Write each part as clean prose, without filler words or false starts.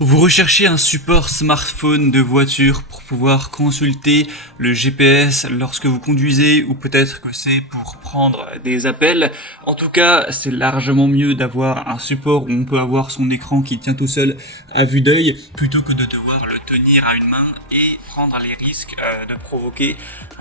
Vous recherchez un support smartphone de voiture pour pouvoir consulter le GPS lorsque vous conduisez, ou peut-être que c'est pour prendre des appels. En tout cas, c'est largement mieux d'avoir un support où on peut avoir son écran qui tient tout seul à vue d'œil plutôt que de devoir le tenir à une main et prendre les risques de provoquer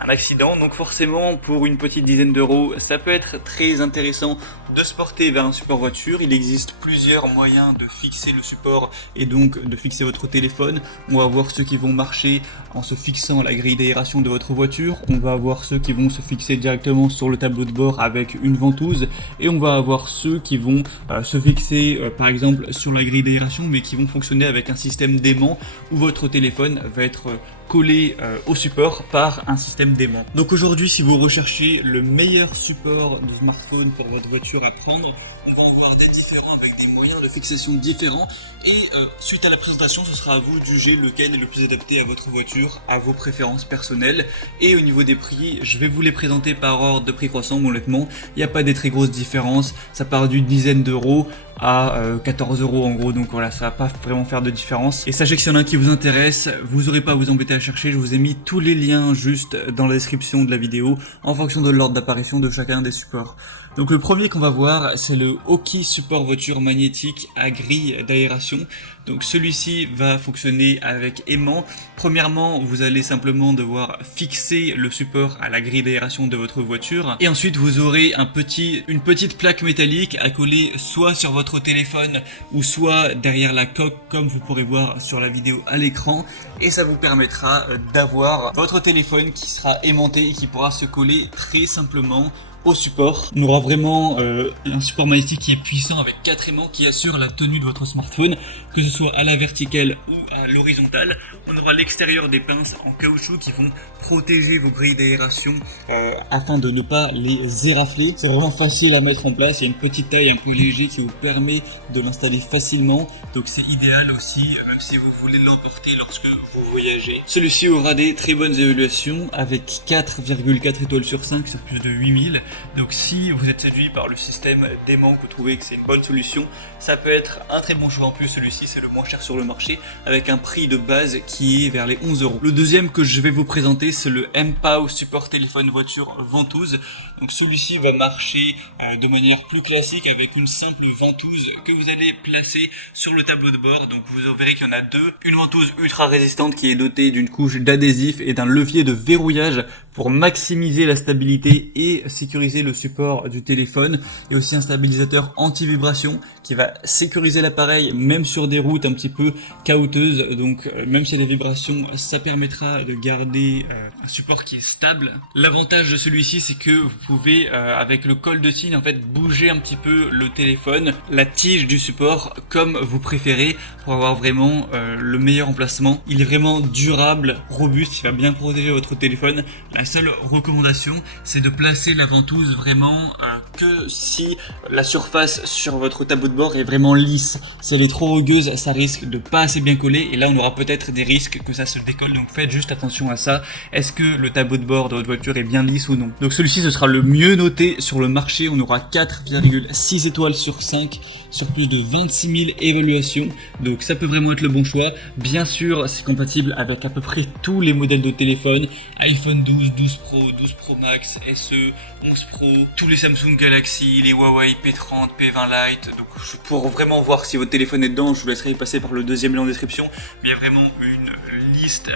un accident. Donc forcément, pour une petite dizaine d'euros, ça peut être très intéressant de se porter vers un support voiture. Il existe plusieurs moyens de fixer le support et donc de fixer votre téléphone. On va avoir ceux qui vont marcher en se fixant à la grille d'aération de votre voiture. On va avoir ceux qui vont se fixer directement sur le tableau de bord avec une ventouse. Et on va avoir ceux qui vont se fixer par exemple sur la grille d'aération, mais qui vont fonctionner avec un système d'aimant où votre téléphone va être collé au support par un système d'aimant. Donc aujourd'hui, si vous recherchez le meilleur support de smartphone pour votre voiture à prendre, on va en voir des différents avec des moyens de fixation différents, et suite à la présentation, ce sera à vous de juger lequel est le plus adapté à votre voiture, à vos préférences personnelles. Et au niveau des prix, je vais vous les présenter par ordre de prix croissant. Honnêtement, il n'y a pas des très grosses différences, ça part d'une dizaine d'euros à 14 euros en gros, donc voilà, ça va pas vraiment faire de différence. Et sachez que s'il y en a un qui vous intéresse, vous n'aurez pas à vous embêter à chercher, je vous ai mis tous les liens juste dans la description de la vidéo en fonction de l'ordre d'apparition de chacun des supports. Donc le premier qu'on va voir, c'est le Oki support voiture magnétique à grille d'aération. Donc celui-ci va fonctionner avec aimant. Premièrement, vous allez simplement devoir fixer le support à la grille d'aération de votre voiture, et ensuite vous aurez une petite plaque métallique à coller soit sur votre téléphone ou soit derrière la coque, comme vous pourrez voir sur la vidéo à l'écran, et ça vous permettra d'avoir votre téléphone qui sera aimanté et qui pourra se coller très simplement au support. On aura vraiment un support magnétique qui est puissant avec 4 aimants qui assurent la tenue de votre smartphone, que ce soit à la verticale ou à l'horizontale. On aura l'extérieur des pinces en caoutchouc qui vont protéger vos grilles d'aération afin de ne pas les érafler. C'est vraiment facile à mettre en place, il y a une petite taille un peu léger qui vous permet de l'installer facilement, donc c'est idéal aussi si vous voulez l'emporter lorsque vous voyagez. Celui-ci aura des très bonnes évaluations avec 4,4 étoiles sur 5 sur plus de 8000. Donc si vous êtes séduit par le système d'aimant, que vous trouvez que c'est une bonne solution, ça peut être un très bon choix. En plus, celui-ci c'est le moins cher sur le marché avec un prix de base qui est vers les 11 euros. Le deuxième que je vais vous présenter, c'est le mPOW support téléphone voiture ventouse. Donc celui-ci va marcher de manière plus classique avec une simple ventouse que vous allez placer sur le tableau de bord. Donc vous verrez qu'il y en a deux. Une ventouse ultra résistante qui est dotée d'une couche d'adhésif et d'un levier de verrouillage pour maximiser la stabilité et sécuriser le support du téléphone, et aussi un stabilisateur anti-vibration qui va sécuriser l'appareil même sur des routes un petit peu caouteuses. Donc même s'il y a des vibrations, ça permettra de garder un support qui est stable. L'avantage de celui-ci, c'est que vous pouvez avec le col de cygne en fait bouger un petit peu le téléphone, la tige du support comme vous préférez, pour avoir vraiment le meilleur emplacement. Il est vraiment durable, robuste, il va bien protéger votre téléphone. La seule recommandation, c'est de placer la ventouse vraiment que si la surface sur votre tableau de bord est vraiment lisse. Si elle est trop rugueuse, ça risque de pas assez bien coller, et là on aura peut-être des risques que ça se décolle, donc faites juste attention à ça. Est-ce que le tableau de bord de votre voiture est bien lisse ou non? Donc celui-ci, ce sera le mieux noté sur le marché. On aura 4,6 étoiles sur 5 sur plus de 26 000 évaluations, donc ça peut vraiment être le bon choix. Bien sûr, c'est compatible avec à peu près tous les modèles de téléphone: iPhone 12, 12 Pro, 12 Pro Max, SE, 11 Pro, tous les Samsung Galaxy, les Huawei P30, P20 Lite. Donc pour vraiment voir si votre téléphone est dedans, je vous laisserai passer par le deuxième lien en description, mais il y a vraiment une liste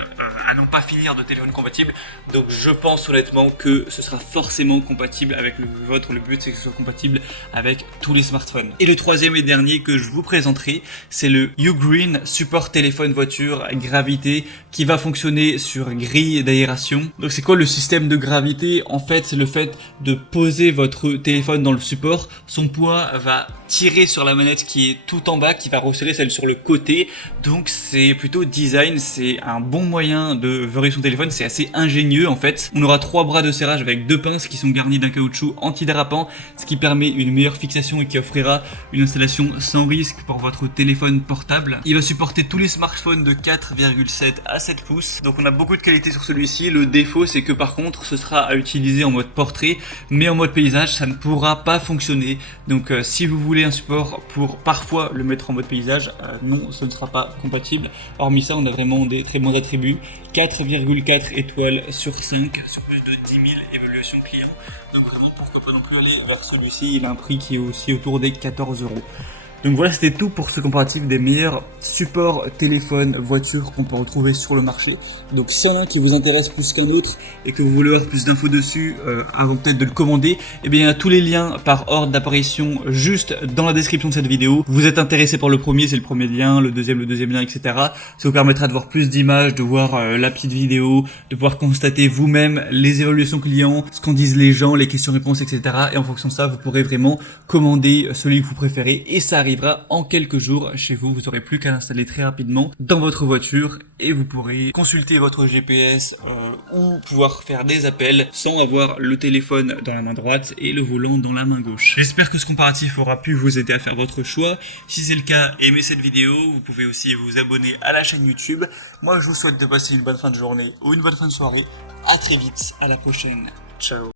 à n'en pas finir de téléphones compatibles. Donc je pense honnêtement que ce sera forcément compatible avec le vôtre. Le but, c'est que ce soit compatible avec tous les smartphones. Et le troisième et dernier que je vous présenterai, c'est le Ugreen support téléphone voiture gravité, qui va fonctionner sur grille d'aération. Donc c'est quoi le système de gravité? En fait, c'est le fait de poser votre téléphone dans le support. Son poids va tirer sur la manette qui est tout en bas, qui va resserrer celle sur le côté. Donc c'est plutôt design, c'est un bon moyen de verrouiller son téléphone, c'est assez ingénieux en fait. On aura 3 bras de serrage avec 2 pinces qui sont garnis d'un caoutchouc antidérapant, ce qui permet une meilleure fixation et qui offrira une installation sans risque pour votre téléphone portable. Il va supporter tous les smartphones de 4,7 à 7 pouces. Donc on a beaucoup de qualité sur celui-ci. Le défaut, c'est que par contre, ce sera à utiliser en mode portrait, mais en mode paysage, ça ne pourra pas fonctionner. Donc si vous voulez un support pour parfois le mettre en mode paysage, non, ce ne sera pas compatible. Hormis ça, on a vraiment des très bons attributs. 4,4 étoiles sur 5, sur plus de 10 000 évaluations clients. Donc vraiment, pourquoi pas non plus aller vers celui-ci. Il a un prix qui est aussi autour des 14 euros. Donc voilà, c'était tout pour ce comparatif des meilleurs supports téléphone, voiture qu'on peut retrouver sur le marché. Donc s'il y en a un qui vous intéresse plus qu'un autre et que vous voulez avoir plus d'infos dessus avant peut-être de le commander, eh bien il y a tous les liens par ordre d'apparition juste dans la description de cette vidéo. Vous êtes intéressé par le premier, c'est le premier lien, le deuxième lien, etc. Ça vous permettra de voir plus d'images, de voir la petite vidéo, de pouvoir constater vous-même les évaluations clients, ce qu'en disent les gens, les questions-réponses, etc. Et en fonction de ça, vous pourrez vraiment commander celui que vous préférez et ça arrivera en quelques jours chez vous. Vous n'aurez plus qu'à l'installer très rapidement dans votre voiture et vous pourrez consulter votre GPS ou pouvoir faire des appels sans avoir le téléphone dans la main droite et le volant dans la main gauche. J'espère que ce comparatif aura pu vous aider à faire votre choix. Si c'est le cas, aimez cette vidéo. Vous pouvez aussi vous abonner à la chaîne YouTube. Moi, je vous souhaite de passer une bonne fin de journée ou une bonne fin de soirée. À très vite, à la prochaine. Ciao.